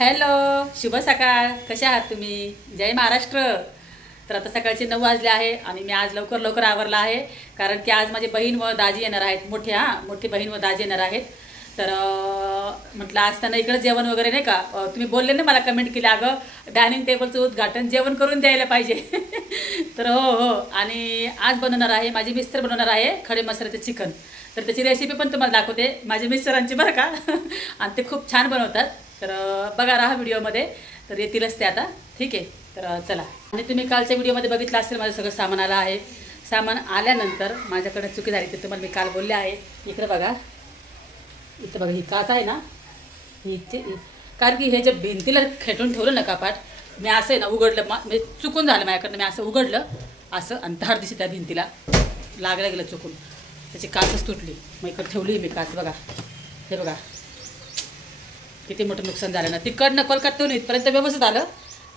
Hello, शुभ सकाळ. कशा आहात तुम्ही? जय महाराष्ट्र. तर आता सकाळचे 9 वाजले आहे आणि मी आज लवकर आवरला आहे, कारण की आज माझी बहीण व दाजी येणार आहेत. मोठी बहीण व दाजी येणार आहेत. तर म्हटलं आज त्यांना इकडे जेवण वगैरे नाही का, तुम्ही बोलले ना, मला कमेंट केली, अगं डायनिंग टेबलचं उद्घाटन जेवण करून द्यायला पाहिजे. तर हो, आणि आज बनवणार आहे, माझे मिस्टर बनवणार आहे खडे मसाल्याचं चिकन. तर त्याची रेसिपी पण तुम्हाला दाखवते, माझे मिस्टरांची बरं का. आणि ते खूप छान बनवतात. तर बघा राहा व्हिडिओमध्ये, तर येतीलच ते आता. ठीक आहे, तर चला. आणि तुम्ही कालच्या व्हिडिओमध्ये बघितलं असेल, माझं सगळं सामान आलं आहे. सामान आल्यानंतर माझ्याकडे चुकी झाली, ते तुम्हाला मी काल बोलले आहे. इकडे बघा, इथं बघा, ही काच आहे ना, ही कारण की हे जे भिंतीला खेटून ठेवलं ना कपाट, मी असं आहे ना उघडलं, म्हणजे चुकून झालं माझ्याकडनं. मी असं उघडलं असं, आणि धाड दिवशी त्या भिंतीला लागलं गेलं चुकून, त्याची काचच तुटली. मग इकडे ठेवली मी काच. बघा, हे बघा किती मोठं नुकसान झालं ना. तिकडनं कोलकात्याहून इथपर्यंत व्यवस्थित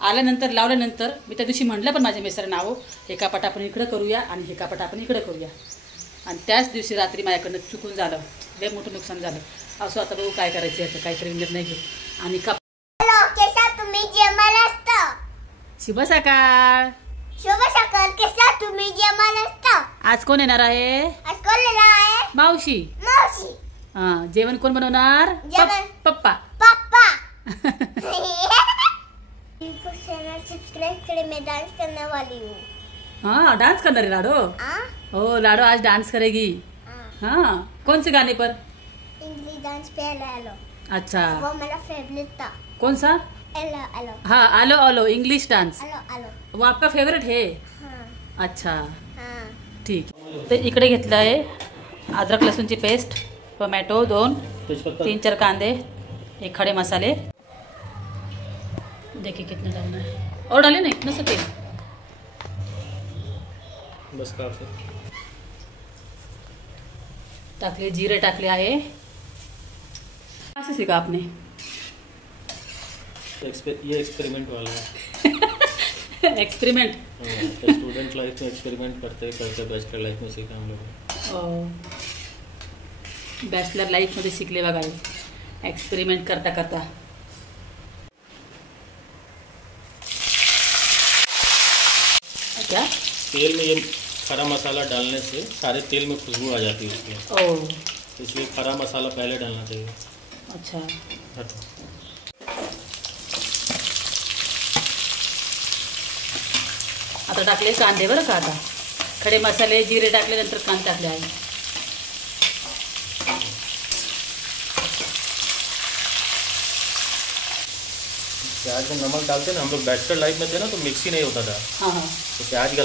आल्यानंतर लावल्यानंतर मी त्या दिवशी म्हटलं पण माझ्या मिस्टरांना, नाव हे कापड आपण इकडं करूया आणि हे कापड आपण इकडं करूया. आणि त्याच दिवशी रात्री माझ्याकडनं चुकून झालं, लय मोठं नुकसान झालं. असं आता बघू काय करायचं, याचं काहीतरी निर्णय घेऊ. आणि तुम्ही जेवायला असतं. शुभ सकाळ. शुभ सकाळ. कसा तुम्ही जेवायला असतं. आज कोण येणार आहे? आज कोण येणार आहे? मावशी. मावशी. हां, जेवण कोण बनवणार? पप्पा. पप्पा. सब्सक्राइब करें, मैं डांस करने वाली हूँ. हाँ, डांस करना है लाडो. ओ लाडो आज डांस करेगी. हाँ, कौन से गाने पर? इंग्लिश डांस पे आलो. अच्छा, वो मेरा फेवरेट था. कौन सा? आलो आलो. हाँ, आलो आलो इंग्लिश डांस. आलो आलो. वो आपका फेवरेट है? हाँ. अच्छा, हाँ. ठीक. तर इकडे घेतलं आहे अद्रक लसूणची पेस्ट, टोमॅटो 2, 3-4 कांदे, 1 खड़े मसाले. देखिए कितना डालना है, और डाले ना इतना सा तेल बस काफी. टाकले, जीरे टाकले आहे. ऐसे सीखा आपने? ये एक्सपेरिमेंट वाला है. एक्सपेरिमेंट. स्टूडेंट लाइफ में एक्सपेरिमेंट करते बैचलर लाइफ में सीखा हम लोग. बॅचलर लाईफमध्ये शिकले बघा, एक्सपेरिमेंट करता करता. क्या तेल में ये खड़ा मसाला डालने से सारे तेल में खुशबू आ जाती है उसमें. इसलिए खड़ा मसाला पहले डालना चाहिए. अच्छा. आता टाकले कांदे बरं का. आता खडे मसाले, जिरे टाकले, नंतर कांदे टाकले आहे. प्याज में नमक डालते ना, हम लोग बैचलर लाइफ में थे ना, तो मिक्सी नहीं होता था. हाँ हाँ. तो प्याज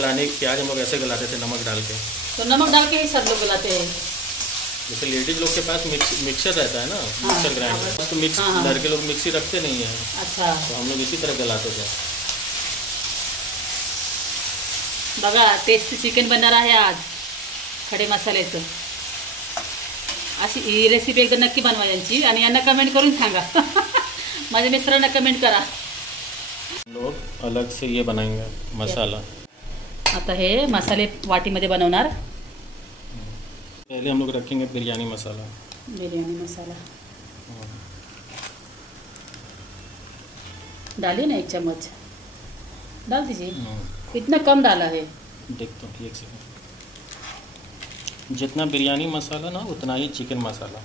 हम लोग ऐसे गलाते थे नमक डाल के. तो नमक डाल के ही सब लोग गलाते हैं. जैसे लेडीज लोग के पास मिक्सर रहता है ना, मिक्सर ग्राइंडर, तो मिक्स लड़के लोग मिक्सी रखते नहीं है. अच्छा. तो हम लोग इसी तरह गलाते थे. बघा, टेस्टी चिकन बनणार आहे आज खडे मसाल्याचं. अशी ही रेसिपी एकदा नक्की बनवा यांची, आणि यांना कमेंट करून सांगा. माझ्या मिस्टरांना कमेंट करा. लोग अलग से ये बनाएंगे मसाला. आता हे मसाले वाटीमध्ये बनवणार. पहले हम लोग रखेंगे बिरयानी मसाला. बिरयानी मसाला डालिए ना, 1 चम्मच डाल दीजिए. इतना कम डाला है. देखता हूँ, एक सेकंड. जितना बिरयानी मसाला ना, उतना ही चिकन मसाला.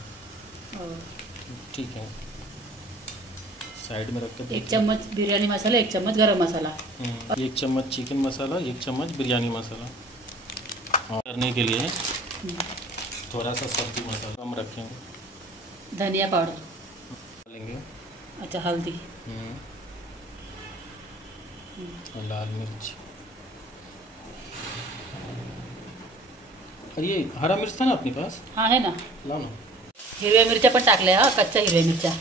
ठीक है, साइड में रख के 1 चम्मच बिरयानी मसाला, 1 चम्मच गरम मसाला, 1 चम्मच चिकन मसाला, 1 चम्मच बिरयानी मसाला. और करने के लिए थोड़ा सा सब्जी मसाला हम रखेंगे. धनिया पाउडर डालेंगे. अच्छा, हल्दी, लाल मिर्च. ये हरा मिर्च था ना अपने पास? हाँ है ना. लाओ ना. हिरव्या मिरच्या पण टाकल्या. हा, कच्च्या हिरव्या मिरच्या.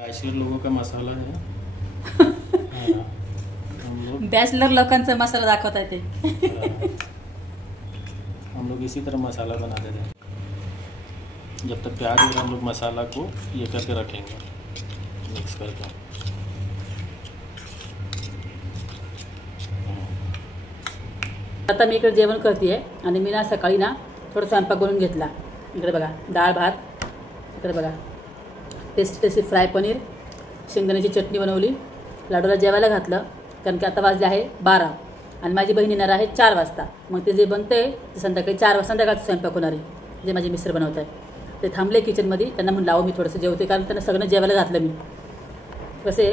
बैचलर लोगों का मसाला है. हम लोग बॅचलर लोकांचा मसाला दाखवता येते. हम लोग इसी तरह मसाला बनाते थे. जब तक प्याज और हम लोग मसाला को ये करके रखेंगे, मिक्स करके. आता मी इकडे जेवण करते, आणि मी ना सकाळी ना थोडं स्वयंपाक बनवून घेतला. इकडे बघा डाळ भात, इकडे बघा टेस्टी टेस्टी फ्राय पनीर, शेंगदाण्याची चटणी बनवली, लाडूला जेवायला घातलं, कारण की आता वाजले आहे 12 आणि माझी बहीण येणार आहे 4 वाजता. मग ते जे बनते ते संध्याकाळी 4 वाजता संध्याकाळचं स्वयंपाक होणार आहे, जे माझे मिस्टर बनवत आहे. ते थांबले किचनमध्ये, त्यांना म्हणलं लावू मी थोडंसं जेवते, कारण त्यांना सगळं जेवायला घातलं मी. कसे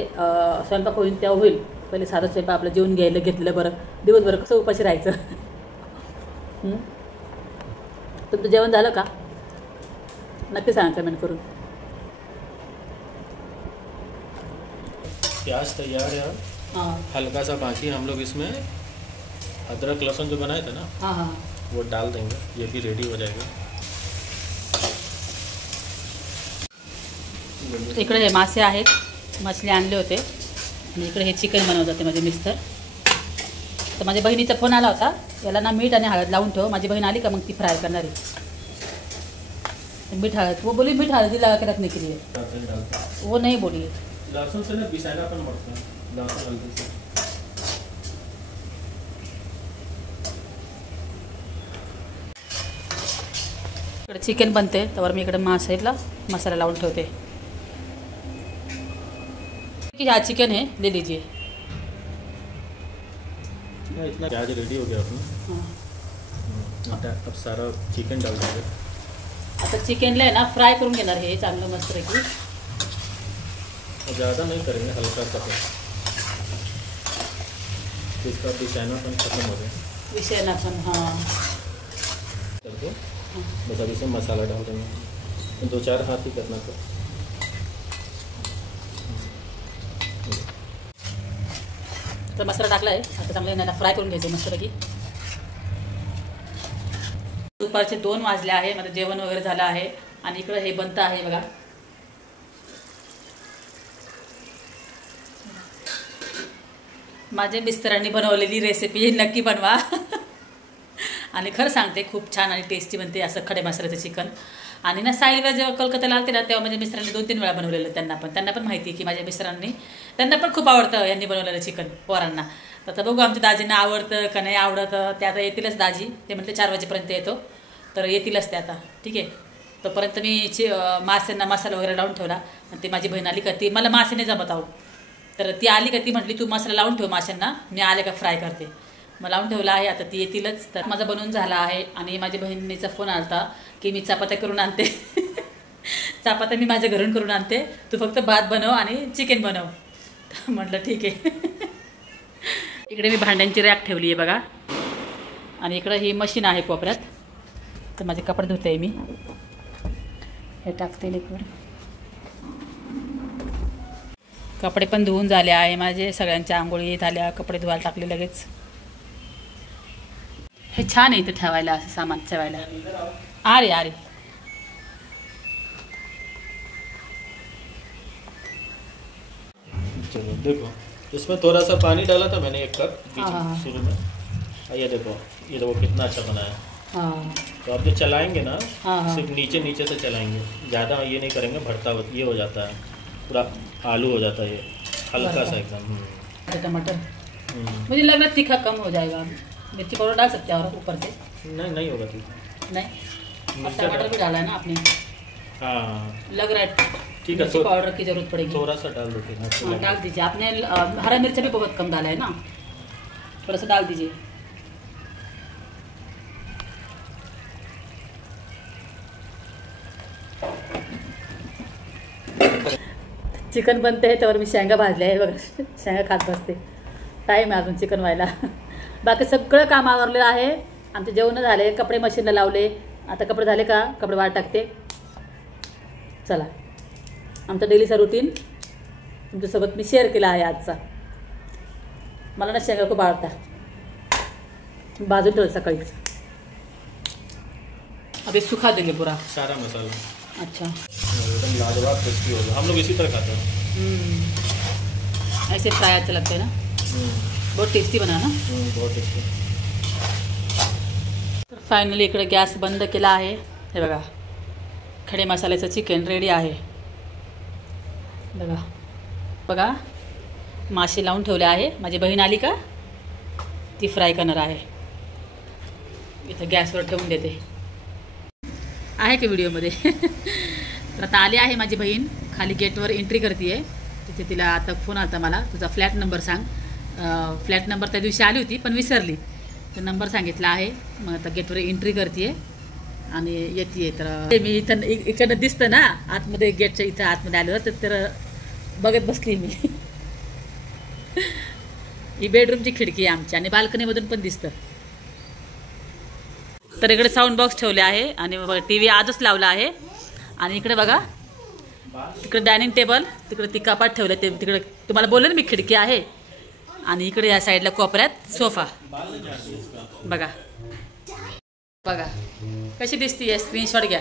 स्वयंपाक होईल तेव्हा होईल, पहिले साधं स्वयंपाक आपलं जेवून घ्यायला घेतलं बरं, दिवसभर कसं उपाशी राहायचं. तुमचं जेवण झालं का? नक्की सांगा कमेंट करून. प्याज तैयार है, हाँ हल्का सा बाकी हम लोग इसमें अदरक लहसुन जो बनाए थे ना, हाँ हाँ वो डाल देंगे, ये भी रेडी हो जाएगा. इकडे हे मासे आहेत, मछली आणले होते आणि इकडे हे चिकन बनवत होते माझे मिस्टर. तर माझ्या बहिणीचा फोन आला होता, याला ना मीठ आणि हळद लावून ठेव, माझी बहीण आली का मग ती फ्राय करणार आहे. मीठ हळद वो बोली मीठ हळदी लगा के रखने के लिए, वो नहीं बोली. लहसुन से ना पिसायला पण पडतं, लहसुन हल्दी से. इकडे चिकन बनते, त्यावर मी इकडे साईडला मसाला लावून ठेवते. कि हाँ चिकन है, ले लीजिए. इतना प्याज रेडी हो गया अपना. हाँ. अब सारा चिकन डाल देंगे. आता चिकनला आहे ना फ्राय करून घेणार हे चांगलं मस्तपैकी. ज़्यादा नहीं करेंगे, हल्का सा इसका पिसानापन खत्म हो गया. विषयना पण हाँ करके बस अभी से मसाला डाल देंगे, 2-4 हाथ ही करना. तो तर मसाला टाकला आहे, आता चांगलं नाही फ्राय करून घ्यायचं मस्तपैकी. दुपारचे 2 वाजले आहे, माझं जेवण वगैरे झालं आहे आणि इकडं हे बनतं आहे बघा. माझ्या मिस्टरांनी बनवलेली रेसिपी नक्की बनवा. आणि खरं सांगते खूप छान आणि टेस्टी बनते असं खडे मसाल्याचं चिकन. आणि ना साईला जेव्हा कलकत्त्याला आलते ना तेव्हा माझ्या मिस्टरांनी 2-3 वेळा बनवलेलं. त्यांना पण माहिती की माझ्या मिस्टरांनी, त्यांना पण खूप आवडतं यांनी बनवलेलं चिकन पोरांना. तर आता बघू आमच्या दाजींना आवडतं का नाही आवडतं, ते आता येतीलच दाजी. ते म्हटले 4 वाजेपर्यंत येतो, तर येतीलच ते आता. ठीक आहे, तोपर्यंत मी माशांना मसाला वगैरे लावून ठेवला. आणि ती माझी बहीण आली का, ती मला मासे नाही जमत आहो, तर ती आली का ती म्हटली तू मसाला लावून ठेव माशांना, मी आले का फ्राय करते. मग लावून ठेवला आहे, आता ती येतीलच. तर माझा बनवून झाला आहे आणि माझ्या बहिणीचा फोन आला होता की मी चपात्या करून आणते. चपात्या मी माझ्या घरून करून आणते, तू फक्त भात बनव आणि चिकन बनव. म्हटलं ठीक आहे. इकडे मी भांड्यांची रॅक ठेवली आहे बघा, आणि इकडं ही मशीन आहे कोपऱ्यात, तर माझे कपडे धुते आहे मी. हे टाकते लिक्विड. कपडे पण धुवून झाले आहे माझे, सगळ्यांच्या आंघोळी झाल्या, कपडे धुवायला टाकले लगेच. हे छान आहे इथं ठेवायला, असं सामान ठेवायला. अरे अरे चलो देखो, इसमें थोड़ा सा पानी डाला था मैंने 1 कप हाँ। शुरू में. ये देखो कितना अच्छा बना है. हाँ तो आप जो चलाएंगे ना, हाँ सिर्फ नीचे से चलाएंगे, ज़्यादा ये नहीं करेंगे, भरता ये हो जाता है, पूरा आलू हो जाता है ये, हल्का सा एकदम. टमाटर मुझे लग रहा है तीखा कम हो जाएगा. मिर्ची पाउडर डाल सकते हैं और ऊपर से? नहीं होगा ठीक. नहीं, और टमाटर भी डाला है ना आपने. हाँ लग रहा है ठीक है. मिर्ची पाउडर की जरूरत पड़ेगी. थोड़ा सा डाल दो. हाँ डाल दीजिए. आपने हरा मिर्चा भी बहुत कम डाला है ना, थोड़ा सा डाल दीजिए. चिकन बनते आहे त्यावर मी शेंगा भाजल्या आहे बघा. शेंगा खात बसते. टाईम आहे अजून चिकन व्हायला. बाकी सगळं काम आवरलेलं आहे. आमचे जेवण झाले, कपडे मशीनला लावले. आता कपडे झाले का कपडे वाट टाकते. चला, आमचा डेलीचा रुटीन तुमच्यासोबत मी शेअर केला आहे आजचा. मला ना शेंगा खूप आवडतात. भाजून ठेवलं सकाळीच. अभी सुखा देंगे पूरा सारा मसाला. अच्छा, एकदम लाजवाब टेस्टी होगा. हम लोग इसी तरह खाते हैं. ऐसे फ्राय अच्छा लगता है ना. बहुत टेस्टी बना ना. बहुत टेस्टी. तर फायनली इकडे गॅस बंद केला आहे. हे बघा, खडे मसाल्याचं चिकन रेडी आहे. बघा बघा, मासे लावून ठेवले आहे. माझी बहीण आली का ती फ्राय करणार आहे. इथं गॅसवर ठेवून देते आहे की व्हिडिओमध्ये. तर आता आली आहे माझी बहीण खाली गेटवर एंट्री करते. तिथे तिला आता फोन आला मला, तुझा फ्लॅट नंबर सांग. फ्लॅट नंबर त्या दिवशी आली होती पण विसरली, तर नंबर सांगितला आहे. मग आता गेटवर एंट्री करते आणि येते. तर मी इथं इकडनं दिसतं ना आतमध्ये, गेटच्या इथं आतमध्ये आलं तर बघत बसली मी. ही बेडरूमची खिडकी आहे आमची आणि बाल्कनीमधून पण दिसतं. तर इकडे साऊंड बॉक्स ठेवले आहे आणि टी व्ही आजच लावला आहे. आणि इकडे बघा, तिकडे डायनिंग टेबल, तिकडे ती कपाट ठेवलं, ते तिकडे तुम्हाला बोलले ना मी खिडकी आहे. आणि इकडे या साईडला कोपऱ्यात सोफा बघा बघा कशी दिसती. स्क्रीनशॉट घ्या.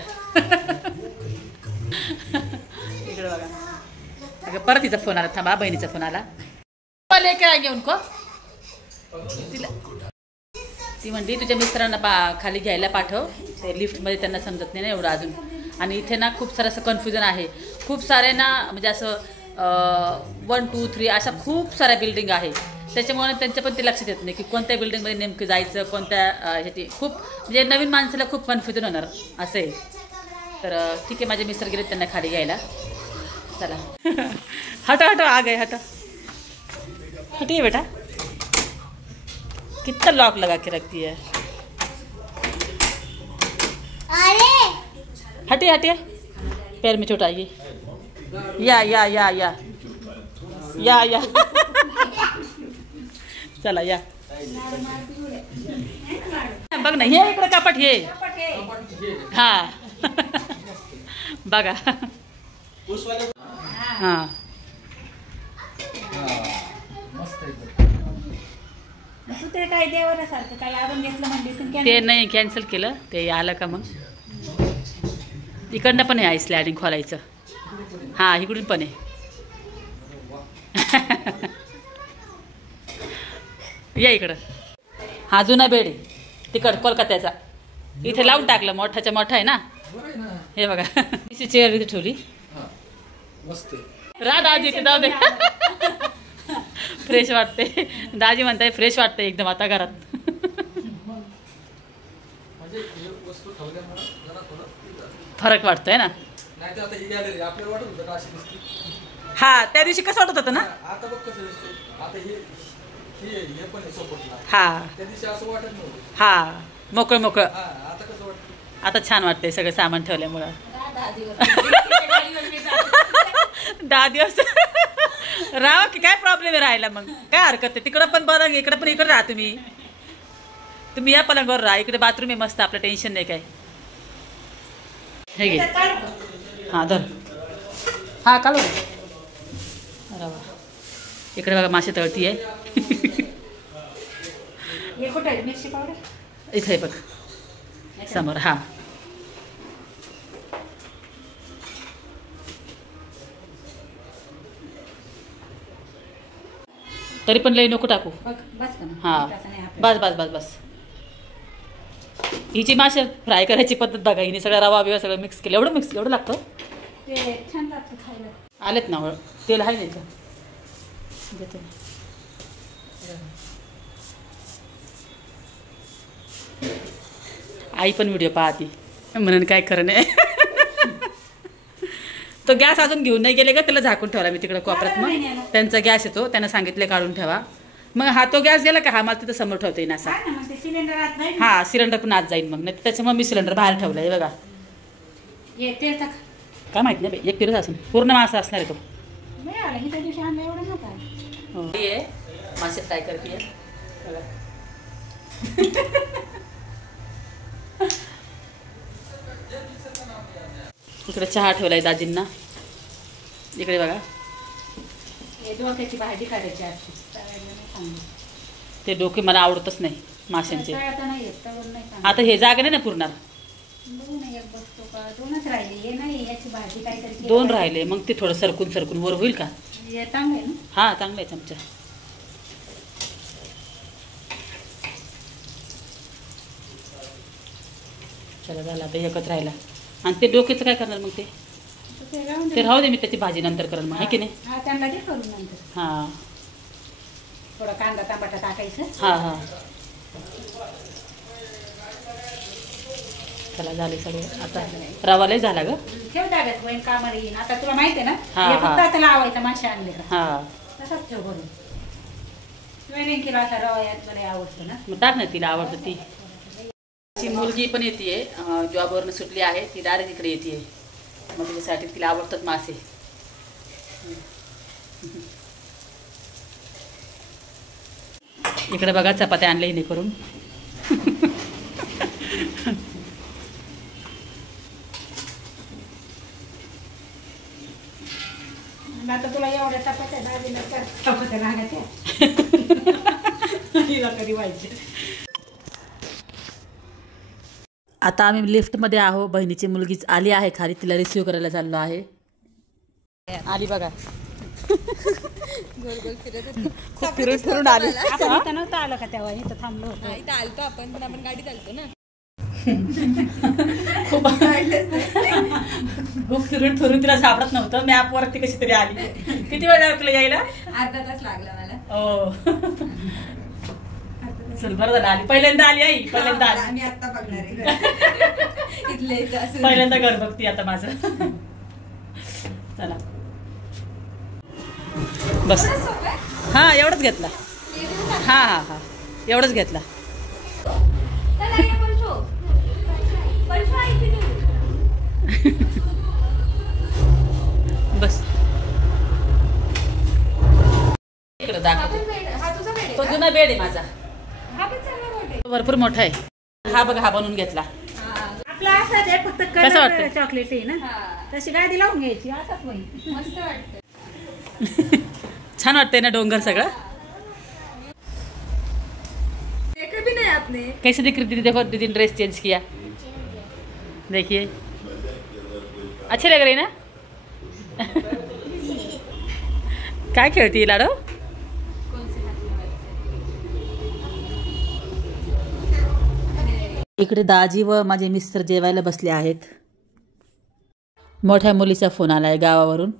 इकडे बघा. अगं परत तिचा फोन आला, थांबा, बहिणीचा फोन आला. लेकर घेऊन को तिला, ती म्हणली तुझ्या मिस्टरांना खाली घ्यायला पाठव, ते लिफ्टमध्ये त्यांना समजत नाही ना एवढं अजून. आणि इथे ना खूप सारं असं कन्फ्युजन आहे. खूप सारे ना म्हणजे असं 1 2 3 अशा खूप साऱ्या बिल्डिंग आहे. त्याच्यामुळे त्यांच्या पण ते लक्षात येत नाही की कोणत्या बिल्डिंगमध्ये नेमकं जायचं, कोणत्या ह्याची. खूप म्हणजे नवीन माणसाला खूप कन्फ्युजन होणार असं आहे. तर ठीक आहे, माझे मिस्टर गेले त्यांना खाली घ्यायला. चला. हटो हटो आ गए, हटो हटिए बेटा, कितना लॉक लगा के रखती है. हटिए हटिए, पैर में चोट आई. या या या या या या. चला या. बघ ना, हे इकडे कपाट, हे हा बघा. हा ते नाही, कॅन्सल केलं. ते आलं का मग इकडनं पण आहे स्लॅडिंग खोलायचं. हां इकडून पण आहे. या इकडं. हा जुना बेड आहे तिकड कोलकात्याचा, इथे लावून टाकलं. मोठाच्या मोठा आहे ना. हे बघा, तिची चेअर इथे ठेवली. दाजी इथे जाऊ दे. फ्रेश वाटते. दाजी म्हणताय फ्रेश वाटते एकदम आता घरात. फरक वाटतोय ना. हा त्या दिवशी कसं वाटत होतं ना. हा हा मोकळं मोकळं. आता छान वाटतंय सगळं सामान ठेवल्यामुळं. 10 दिवस राहा की काय प्रॉब्लेम आहे राहायला. मग काय हरकत आहे. तिकडं पण बरं, इकडं पण, इकडं राहा तुम्ही या पलंगावर राहा. इकडे बाथरूम आहे मस्त, आपलं टेन्शन नाही काय. हे घे. हां धर. हां काढू. अरे वा, इकडे बघा मासे तळती आहे. इथे बघ समोर. हा तरी पण लई नको टाकू. हां बस बस बस बस. हिची मासे फ्राय करायची पद्धत बघा. हिने सगळं रवा बिवा सगळं मिक्स केलं. एवढं लागतं. छान लागतं खायला. आलेत ना तेल आहे नाही का देते. आई पण व्हिडिओ पाहती म्हणून काय खरं नाही. तो गॅस अजून घेऊन नाही गेले का, त्याला झाकून ठेवला मी तिकडे कोपऱ्यात. मग त्यांचा गॅस येतो, त्यांना सांगितले काढून ठेवा. मग हा तो गॅस गेला का, हा मला तिथं समोर ठेवता येईन असा. हा सिलेंडर पण आज जाईन. मग नाही त्याच्यामुळे मी सिलेंडर बाहेर ठेवला आहे बघा. काय माहित नाही बाई, 1 किलोच असून पूर्ण मासा असणार आहे तो. मासे फ्राय करते. इकडे चहा ठेवलाय दाजींना. इकडे बघा भाजी काढायची. ते डोके मला आवडतच नाही माशांचे. आता हे जागा नाही ना पुरणार. 2 राहिले. मग ते थोडं सरकून वर होईल का. हा चांगलं आहे चमचा. चला झाला आता एकच राहिला. आणि ते डोक्याचं काय करणार मग. ते राहू दे, मी त्याची भाजी नंतर करेल मग, आहे की नाही. हां थोडा कांदा टमाटा टाकायचं. हां हां चला झाले सगळे. आता रवा लय झाला ग. ठेव डाब्यात वैन कामाला येईन. आता तुला माहिती आहे ना हा, हे फक्त हा. आता लावायचा मासे आणले का हा तसाच ठेव भरून. वैन केला आता रवा यात मला आवडतं ना. मग टाक ना, तिला आवडतं ती. ती मुलगी पण येते जॉबवरून सुटली आहे, ती डायरेक्ट इकडे येते. मग त्याच्यासाठी तिला आवडतात मासे. इकडे बघा चपात्या आणल्या हिने करून. आता तुला एवढ्या चपात्या दाजीला चपात्या लागायच्या. हिला कधी व्हायचे. आता आम्ही लिफ्टमध्ये आहो. बहिणीची मुलगीच आली आहे खाली, तिला रिसिव्ह करायला चाललो आहे. आली बघा. खूप फिरून फिरून आली. आपण इथं नव्हतं आलं का तेव्हा इथं थांबलो होतो. इथं आलतो आपण, पण आपण गाडीत आलतो ना. खूप फिरून फिरून तिला सापडत नव्हतं. मॅपवरती कशी तरी आली. किती वेळ लागला तुला यायला? अर्धा तास लागला मला. हो चल बरं झालं आली. पहिल्यांदा आली आई, पहिल्यांदा आली. आम्ही आता बघणार आहे इथले पहिल्यांदा घर बघती आता माझं. चला बस. हा एवढंच घेतला. हा हा हा एवढंच घेतला. बस इकडे दाखव. तो जुना बेड आहे माझा, भरपूर मोठा आहे. हा बघा, हा बनवून घेतला. आपला असाच आहे फक्त कसं वाटतं? चॉकलेट आहे ना, तशी गादी लावून घ्यायची. असाच होईल. मस्त वाटतं. छान वाटतंय ना डोंगर सगळं. भी नहीं आपने. कैसे दिख रही थी? देखो दीदी ने ड्रेस चेंज किया, देखिए अच्छी लग रही ना. काय खेळती लाडो? इकडे दाजी व माझे मिस्टर जेवायला बसले आहेत. मोठ्या मुलीचा फोन आलाय गावावरून.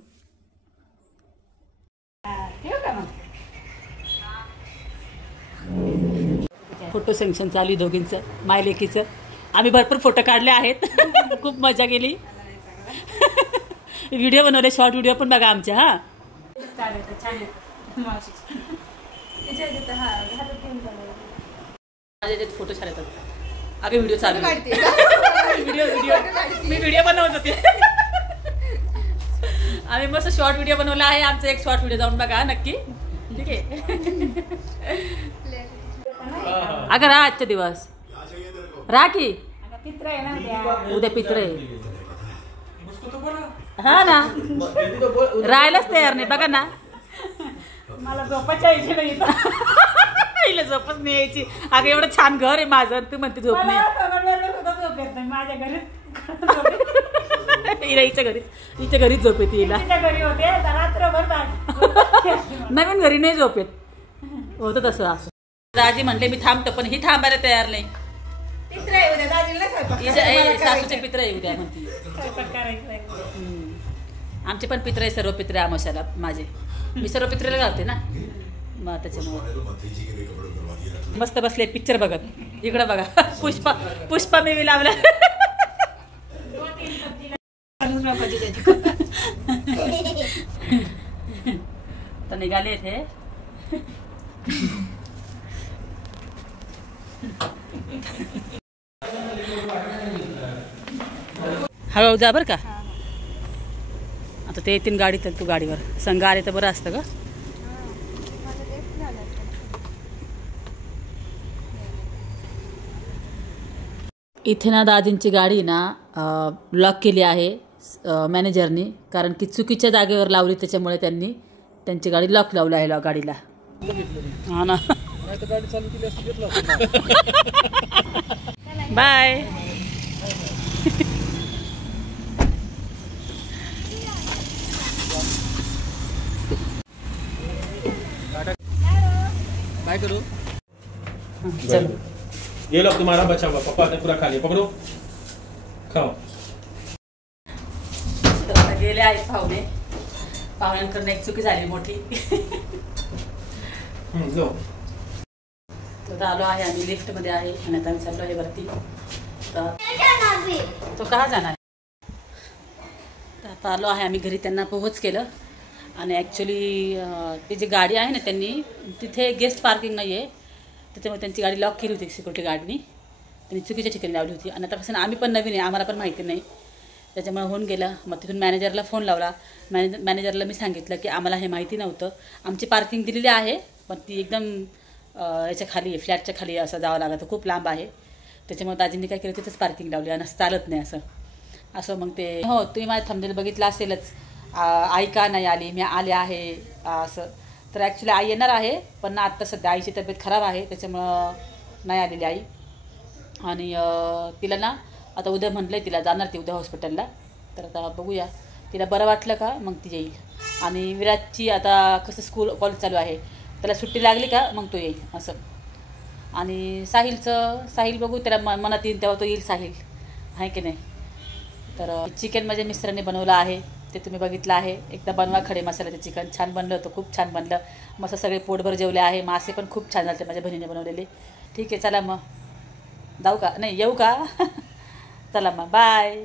फोटो सेक्शन चालू दोघींचं, मायलेकीचं. आम्ही भरपूर फोटो काढले आहेत. खूप मजा केली. व्हिडिओ बनवले, शॉर्ट व्हिडिओ पण बघा आमच्या. हा फोटो छान येतात. अगे व्हिडिओ चालू मी व्हिडिओ बनवत होते. आम्ही मस्त शॉर्ट व्हिडिओ बनवला आहे. आमचा एक शॉर्ट व्हिडिओ जाऊन बघा नक्की. ठीक आहे. अगं राहा आजचे दिवस, राहा की. पित्र आहे ना उद्या पित्र आहे. हा ना, राहायलाच तयार नाही बघा ना. मला झोपायच्या यायची नाही. हिला झोपच नाही यायची. अगं एवढं छान घर आहे माझं, तू म्हणते झोप नाही. झोप येत नाही माझ्या घरी. हिला हिच्या घरीच झोप येते. हिला घरी होते रात्रभर. नवीन घरी नाही झोप येत. होतं तसं. असं दाजी म्हणले मी थांबतो, पण ही थांबायला तयार नाही. पित्र आहे उद्या दाजीला सासूचे पित्र आहे उद्या म्हणते. आमचे पण पित्र आहे, सर्व पित्र आहे आमोशाला माझे. मी सर्व पित्रेला घालते ना, मग त्याच्यामुळे मस्त बसले पिक्चर बघत. इकडं बघा पुष्पा मी लावला. तर निघाले थे. हळूहळू जा बरं का. आता ते येतील गाडीत, तू गाडीवर. संघ आले तर बरं असतं का. इथे ना दाजींची गाडी ना लॉक केली आहे मॅनेजरनी, कारण की चुकीच्या जागेवर लावली. त्याच्यामुळे त्यांनी त्यांची गाडी लॉक लावली आहे गाडीला. हा ना. बाय. बाय करो. चलो ये लो तुम्हारा बचा हुआ, पापा ने पूरा खा लिया. पकड़ो खाओ. गेले आहेत पाहुणे. पाहुण्यांकडून एक चुकी झाली मोठी. जो तर आलो आहे आम्ही लिफ्ट मध्ये आहे आणि आता आम्ही चाललो आहे वरती. तर फिर तो कहाँ जाणार आहे? तर आता आलो आहे आम्ही घरी, त्यांना पोहोच केलं. आणि ॲक्च्युली ती जी गाडी आहे ना, त्यांनी तिथे गेस्ट पार्किंग नाही आहे, त्याच्यामुळे त्यांची गाडी लॉक केली होती सिक्युरिटी गार्डनी. त्यांनी चुकीच्या ठिकाणी लावली होती. आणि आतापासून आम्ही पण नवीन आहे, आम्हाला पण माहिती नाही, त्याच्यामुळे होऊन गेलं. मग तिथून मॅनेजरला फोन लावला. मॅनेजरला मी सांगितलं की आम्हाला हे माहिती नव्हतं, आमची पार्किंग दिलेली आहे पण ती एकदम याच्या खाली आहे, फ्लॅटच्या खाली असं जावं लागतं, खूप लांब आहे. त्याच्यामुळे दाजींनी काय केलं, तिथंच पार्किंग लावली आणि असं चालत नाही असं मग ते. हो, तुम्ही माझ्या थंबनेल बघितलं असेलच, आई का नाही आली, मी आले आहे असं. तर ॲक्च्युली आई येणार आहे, पण आत्ता सध्या आईची तब्येत खराब आहे, त्याच्यामुळं नाही आलेली आई. आणि तिला ना आता उद्या म्हटलं आहे, तिला जाणार ती उद्या हॉस्पिटलला. तर आता बघूया, तिला बरं वाटलं का मग ती येईल. आणि विराजची आता कसं कॉलेज चालू आहे, त्याला सुट्टी लागली का मग तो येईल असं. आणि साहिल बघू, त्याला मनात येईल तेव्हा तो येईल साहिल, आहे की नाही. तर चिकन माझ्या मिस्टरांनी बनवलं आहे, ते तुम्ही बघितलं आहे. एकदा बनवा खडे मसाल्याचं चिकन, छान बनलं होतं, खूप छान बनलं. मस्त सगळे पोटभर जेवले आहे. मासे पण खूप छान झाले माझ्या बहिणीने बनवलेले. ठीक आहे, चला मग जाऊ का, नाही येऊ का? चला मग बाय.